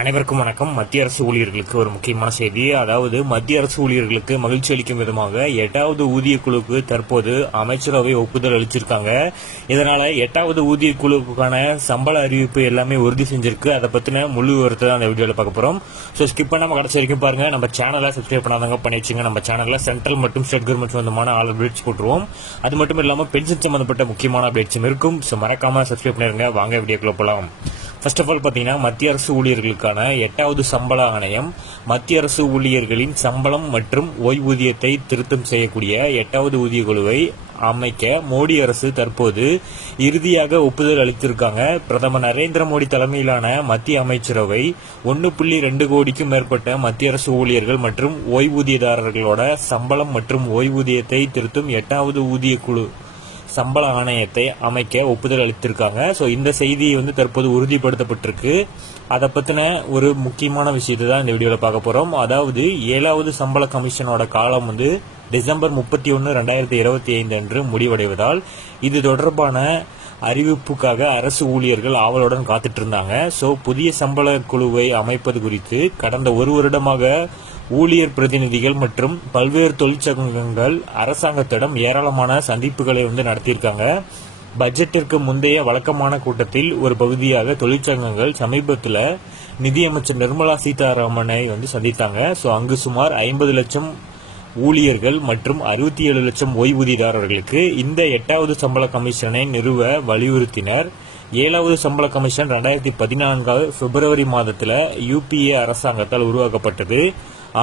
அனைவருக்கும் வணக்கம். மத்திய அரசு ஊழியர்களுக்கு ஒரு முக்கியமான செய்தி. அதாவது மத்திய அரசு ஊழியர்களுக்கு மகிழ்ச்சி அளிக்கும் விதமாக 8வது ஊதிய குழுவுக்கு தற்போது அமைச்சரவை ஒப்புதல் அளிச்சிருக்காங்க. இதனால 8வது ஊதிய குழுவுக்கான சம்பள அறிவிப்பு எல்லாமே உறுதி செஞ்சிருக்கு. அதை பத்தின முழு விவரத்தை அந்த வீடியோல பார்க்க போறோம். ஸோ ஸ்கிப் பண்ணாம கடைசி வரைக்கும் பாருங்க. நம்ம சேனலை சப்ஸ்கிரைப் பண்ணாதவங்க பண்ணி வச்சுங்க. நம்ம சேனல்ல சென்ட்ரல் மற்றும் ஸ்டேட் கவர்மெண்ட் சம்பந்தமான ஆல் அப்டேட்ஸ் போட்டுருவோம். அது மட்டும் இல்லாம பென்ஷன் சம்பந்தப்பட்ட முக்கியமான அப்டேட்ஸும் இருக்கும். ஸோ மறக்காம சப்ஸ்கிரைப் பண்ணிருங்க. வாங்க வீடியோக்குள்ள போலாம். ஃபர்ஸ்ட் ஆஃப் ஆல் பாத்தீங்கன்னா மத்திய அரசு ஊழியர்களுக்கான 8வது சம்பள ஆணையம் மத்திய அரசு ஊழியர்களின் சம்பளம் மற்றும் ஓய்வூதியத்தை திருத்தம் செய்யக்கூடிய 8வது ஊதிய குழுவை அமைக்க மோடி அரசு தற்போது இறுதியாக ஒப்புதல் அளித்திருக்காங்க. பிரதமர் நரேந்திர மோடி தலைமையிலான மத்திய அமைச்சரவை 1.2 கோடிக்கும் மேற்பட்ட மத்திய அரசு ஊழியர்கள் மற்றும் ஓய்வூதியதாரர்களோட சம்பளம் மற்றும் ஓய்வூதியத்தை திருத்தும் 8வது ஊதிய குழு சம்பள ஆணையத்தை அமைக்க ஒப்புதல் அளித்திருக்காங்க. ஸோ இந்த செய்தி தற்போது உறுதிப்படுத்தப்பட்டிருக்கு. அதை பத்தின ஒரு முக்கியமான விஷயத்தை தான் இந்த வீடியோல பார்க்க போறோம். அதாவது 7வது சம்பள கமிஷனோட காலம் டிசம்பர் 31, 2025 அன்று முடிவடைவதால் இது தொடர்பான அறிவிப்புக்காக அரசு ஊழியர்கள் ஆவலுடன் காத்துட்டு இருந்தாங்க. ஸோ புதிய சம்பள குழுவை அமைப்பது குறித்து கடந்த ஒரு வருடமாக ஊழியர் பிரதிநிதிகள் மற்றும் பல்வேறு தொழிற்சங்கங்கள் அரசாங்கத்திடம் ஏராளமான சந்திப்புகளை நடத்தியிருக்காங்க. பட்ஜெட்டிற்கு முந்தைய வழக்கமான கூட்டத்தில் ஒரு பகுதியாக தொழிற்சங்கங்கள் சமீபத்தில் நிதியமைச்சர் நிர்மலா சீதாராமனை சந்தித்தாங்க. ஸோ அங்கு சுமார் 50 லட்சம் ஊழியர்கள் மற்றும் 67 லட்சம் ஓய்வூதியதாரர்களுக்கு இந்த 8வது சம்பள கமிஷனை நிறுவ வலியுறுத்தினர். 7வது சம்பள கமிஷன் 2014 பிப்ரவரி மாதத்தில் யுபிஏ அரசாங்கத்தால் உருவாக்கப்பட்டது.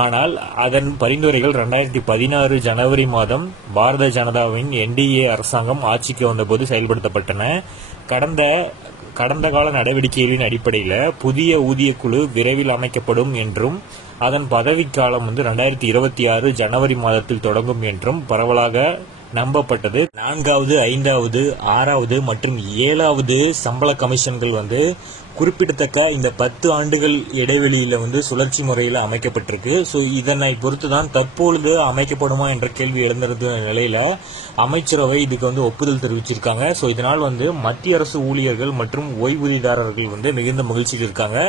ஆனால் அதன் பரிந்துரைகள் 2016 ஜனவரி மாதம் பாரத ஜனதாவின் என்டிஏ அரசாங்கம் ஆட்சிக்கு வந்தபோது செயல்படுத்தப்பட்டன. கடந்த கால நடவடிக்கைகளின் அடிப்படையில் புதிய ஊதிய குழு விரைவில் அமைக்கப்படும் என்றும் அதன் பதவிக்காலம் 2026 ஜனவரி மாதத்தில் தொடங்கும் என்றும் பரவலாக நம்பப்பட்டது. 4வது, 5வது, 6வது மற்றும் 7வது சம்பள கமிஷன்கள் குறிப்பிடத்தக்க இந்த 10 ஆண்டுகள் இடைவெளியில சுழற்சி முறையில் அமைக்கப்பட்டிருக்கு. ஸோ இதனை பொறுத்துதான் தற்பொழுது அமைக்கப்படுமா என்ற கேள்வி எழுந்திருந்த நிலையில அமைச்சரவை இதுக்கு ஒப்புதல் தெரிவிச்சிருக்காங்க. ஸோ இதனால் மத்திய அரசு ஊழியர்கள் மற்றும் ஓய்வூதியதாரர்கள் மிகுந்த மகிழ்ச்சியில் இருக்காங்க.